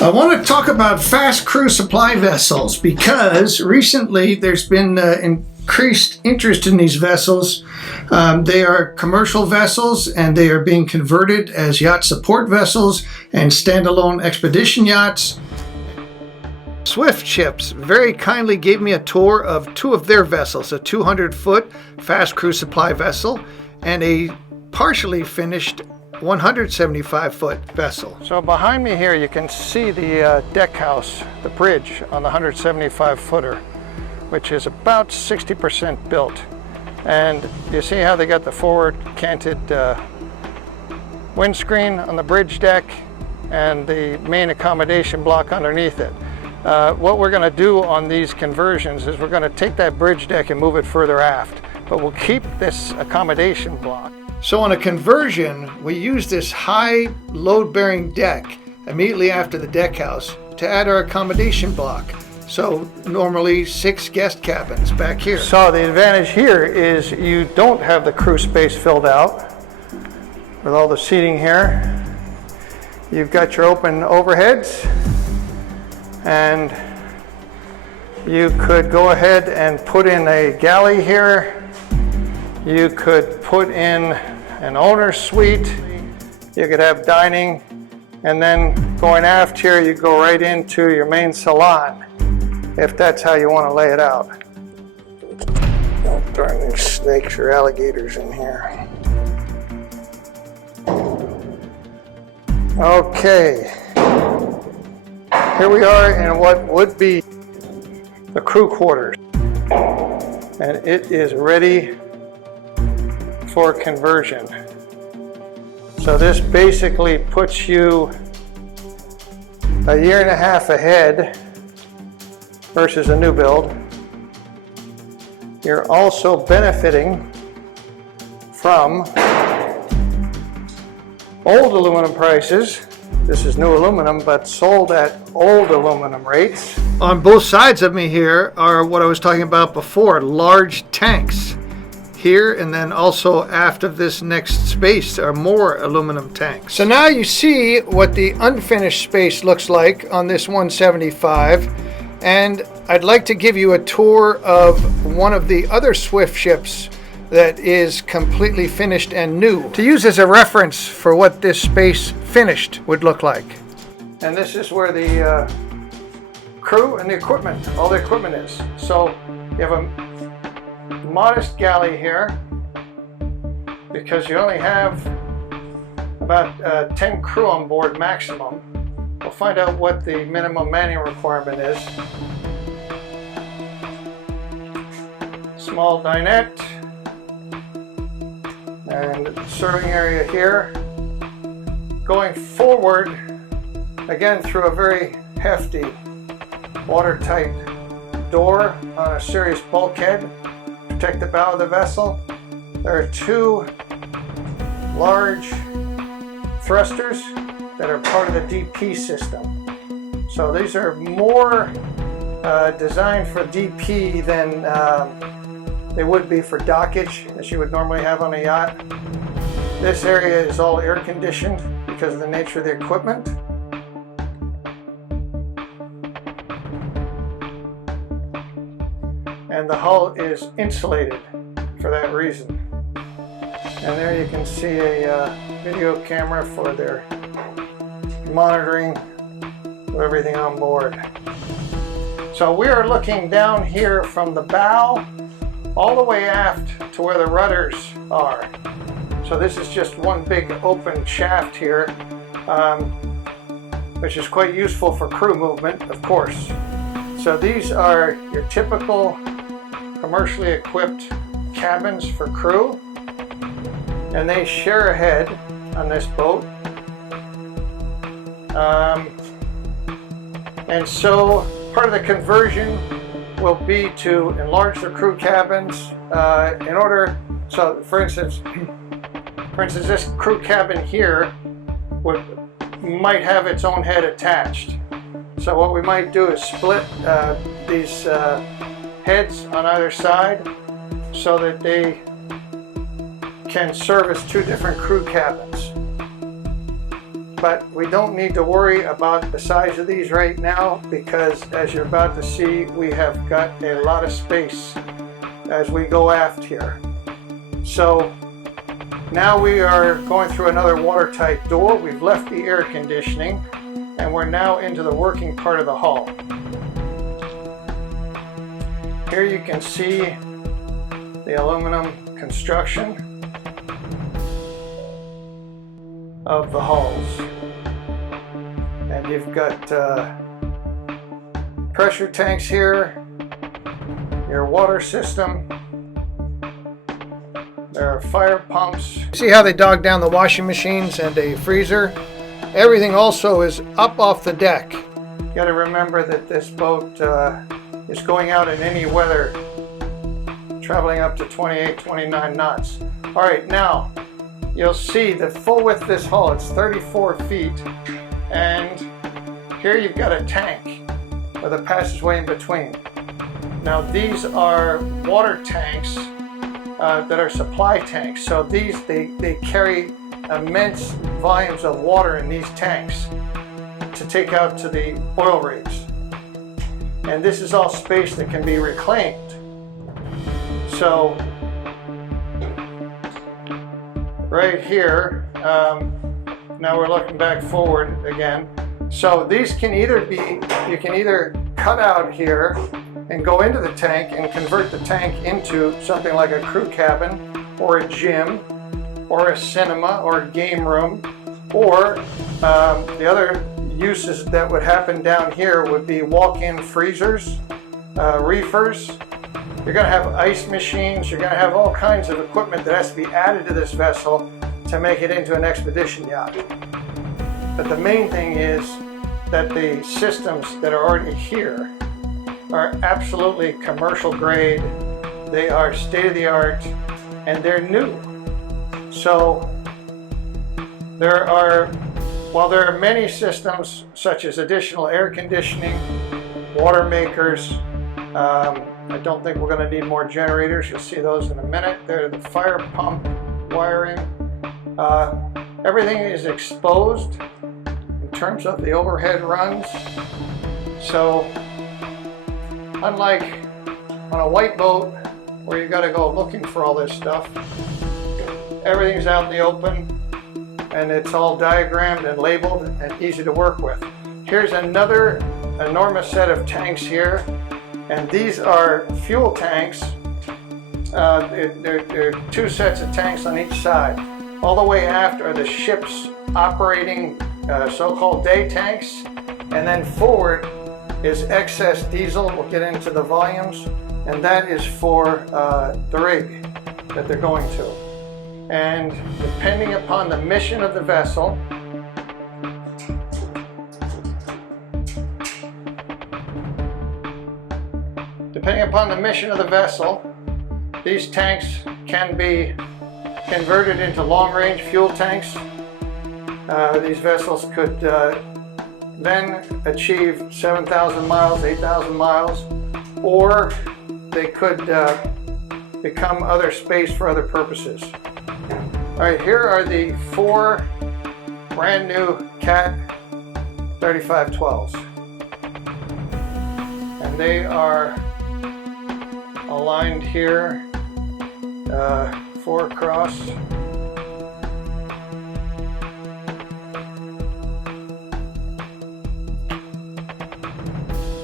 I want to talk about fast crew supply vessels because recently there's been increased interest in these vessels. They are commercial vessels and they are being converted as yacht support vessels and standalone expedition yachts. Swiftship very kindly gave me a tour of two of their vessels, a 200-foot fast crew supply vessel and a partially finished 175-foot vessel. So behind me here you can see the deck house, the bridge on the 175-footer, which is about 60% built. And you see how they got the forward canted windscreen on the bridge deck and the main accommodation block underneath it. What we're going to do on these conversions is we're going to take that bridge deck and move it further aft, but we'll keep this accommodation block. So on a conversion, we use this high load-bearing deck immediately after the deck house to add our accommodation block. So normally 6 guest cabins back here. So the advantage here is you don't have the crew space filled out with all the seating here. You've got your open overheads, and you could go ahead and put in a galley here. You could put in an owner's suite. You could have dining, and then going aft here, you go right into your main salon, if that's how you want to lay it out. Don't darn these snakes or alligators in here. Okay. Here we are in what would be the crew quarters, and it is ready for conversion. So this basically puts you a year and a half ahead versus a new build. You're also benefiting from old aluminum prices. This is new aluminum, but sold at old aluminum rates. On both sides of me here are what I was talking about before, large tanks. Here and then also aft of this next space are more aluminum tanks. So now you see what the unfinished space looks like on this 175, and I'd like to give you a tour of one of the other Swiftships that is completely finished and new, to use as a reference for what this space finished would look like. And this is where the crew and the equipment, all the equipment is. So you have a modest galley here because you only have about 10 crew on board maximum. We'll find out what the minimum manning requirement is. Small dinette and serving area here. Going forward, again through a very hefty watertight door on a serious bulkhead, protect the bow of the vessel. There are 2 large thrusters that are part of the DP system. So these are more designed for DP than they would be for dockage, as you would normally have on a yacht. This area is all air conditioned because of the nature of the equipment. And the hull is insulated for that reason. And there you can see a video camera for their monitoring of everything on board. So we are looking down here from the bow all the way aft to where the rudders are. So this is just one big open shaft here, which is quite useful for crew movement, of course. So these are your typical commercially equipped cabins for crew, and they share a head on this boat. And so part of the conversion will be to enlarge the crew cabins in order, so for instance this crew cabin here might have its own head attached. So what we might do is split these heads on either side so that they can service 2 different crew cabins. but we don't need to worry about the size of these right now, because as you're about to see, we have got a lot of space as we go aft here. So now we are going through another watertight door. We've left the air conditioning and we're now into the working part of the hull. Here you can see the aluminum construction of the hulls, and you've got pressure tanks here, your water system, there are fire pumps. See how they dog down the washing machines and a freezer? Everything also is up off the deck. You got to remember that this boat is going out in any weather, traveling up to 28, 29 knots. All right, now you'll see the full width of this hull, it's 34 feet, and here you've got a tank with a passageway in between. Now these are water tanks that are supply tanks, so these they carry immense volumes of water in these tanks to take out to the oil rigs, and this is all space that can be reclaimed. So right here, now we're looking back forward again. So these can either be, you can either cut out here and go into the tank and convert the tank into something like a crew cabin or a gym or a cinema or a game room, or the other uses that would happen down here would be walk-in freezers, reefers. You're going to have ice machines, you're going to have all kinds of equipment that has to be added to this vessel to make it into an expedition yacht. But the main thing is that the systems that are already here are absolutely commercial grade, they are state-of-the-art, and they're new. So while there are many systems such as additional air conditioning, water makers, I don't think we're going to need more generators. You'll see those in a minute. They're the fire pump wiring. Everything is exposed in terms of the overhead runs. So unlike on a white boat where you got to go looking for all this stuff, everything's out in the open and it's all diagrammed and labeled and easy to work with. Here's another enormous set of tanks here. And these are fuel tanks. There are two sets of tanks on each side. All the way aft are the ship's operating so-called day tanks. And then forward is excess diesel. We'll get into the volumes. And that is for the rig that they're going to. And depending upon the mission of the vessel, these tanks can be converted into long-range fuel tanks. These vessels could then achieve 7,000 miles, 8,000 miles, or they could become other space for other purposes. All right, here are the 4 brand new Cat 3512s. And they are aligned here, 4 across.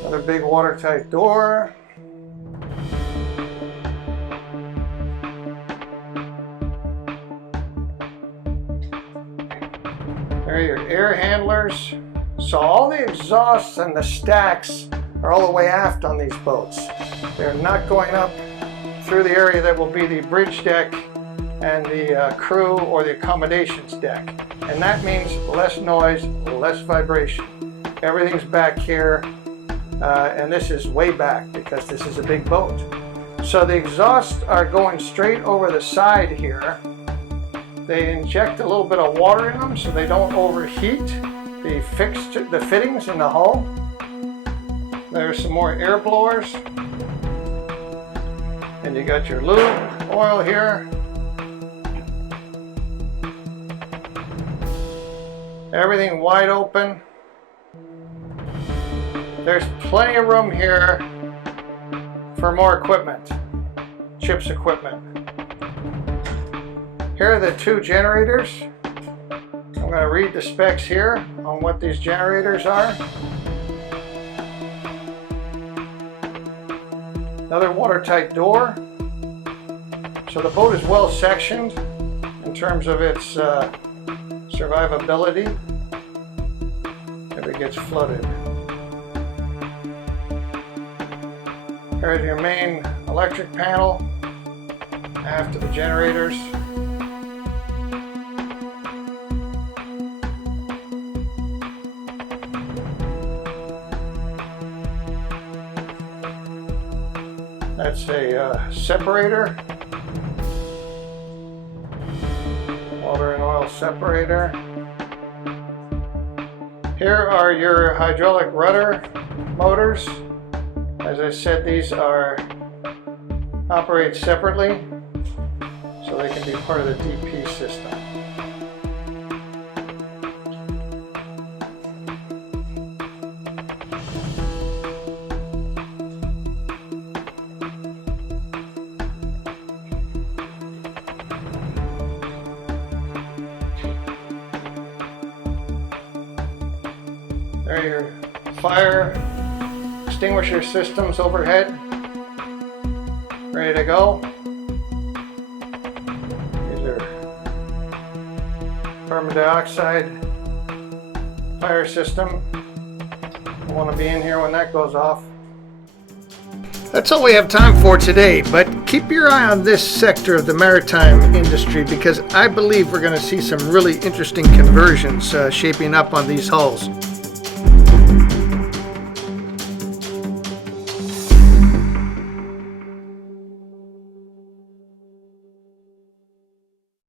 Another big watertight door. There are your air handlers. So all the exhausts and the stacks are all the way aft on these boats. They're not going up through the area that will be the bridge deck and the crew or the accommodations deck. And that means less noise, less vibration. Everything's back here, and this is way back because this is a big boat. So the exhausts are going straight over the side here. They inject a little bit of water in them so they don't overheat the fittings in the hull. There's some more air blowers. And you got your lube oil here. Everything wide open. There's plenty of room here for more equipment, ship's equipment. Here are the 2 generators. I'm going to read the specs here on what these generators are. Another watertight door. So the boat is well sectioned in terms of its survivability if it gets flooded. Here's your main electric panel after the generators. That's a separator, water and oil separator. Here are your hydraulic rudder motors. As I said, these operate separately, so they can be part of the DP system. There are your fire extinguisher systems overhead, ready to go. These are carbon dioxide fire system. You want to be in here when that goes off. That's all we have time for today, but keep your eye on this sector of the maritime industry because I believe we're going to see some really interesting conversions shaping up on these hulls.